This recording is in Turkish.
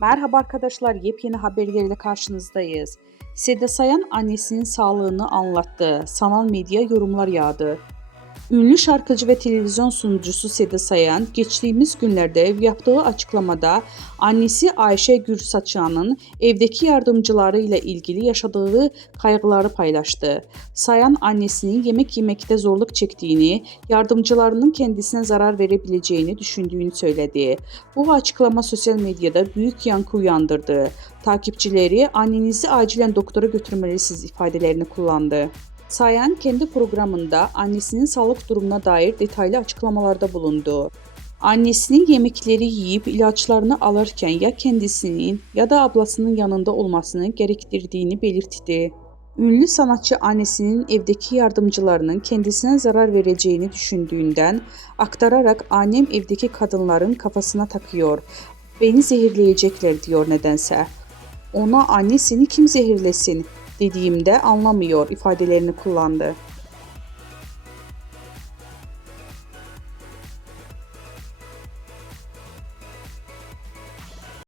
Merhaba arkadaşlar, yepyeni haberlerle karşınızdayız. Seda Sayan annesinin sağlığını anlattı. Sanal medya yorumlar yağdı. Ünlü şarkıcı ve televizyon sunucusu Seda Sayan geçtiğimiz günlerde yaptığı açıklamada annesi Ayşe Gürsaçyan'ın evdeki yardımcıları ile ilgili yaşadığı kaygıları paylaştı. Sayan annesinin yemek yemekte zorluk çektiğini, yardımcılarının kendisine zarar verebileceğini düşündüğünü söyledi. Bu açıklama sosyal medyada büyük yankı uyandırdı. Takipçileri annenizi acilen doktora götürmelisiniz ifadelerini kullandı. Sayan kendi programında annesinin sağlık durumuna dair detaylı açıklamalarda bulundu. Annesinin yemekleri yiyip ilaçlarını alırken ya kendisinin ya da ablasının yanında olmasını gerektirdiğini belirtti. Ünlü sanatçı annesinin evdeki yardımcılarının kendisine zarar vereceğini düşündüğünden aktararak annem evdeki kadınların kafasına takıyor. Beni zehirleyecekler diyor nedense. Ona annesini kim zehirlesin dediğimde anlamıyor ifadelerini kullandı.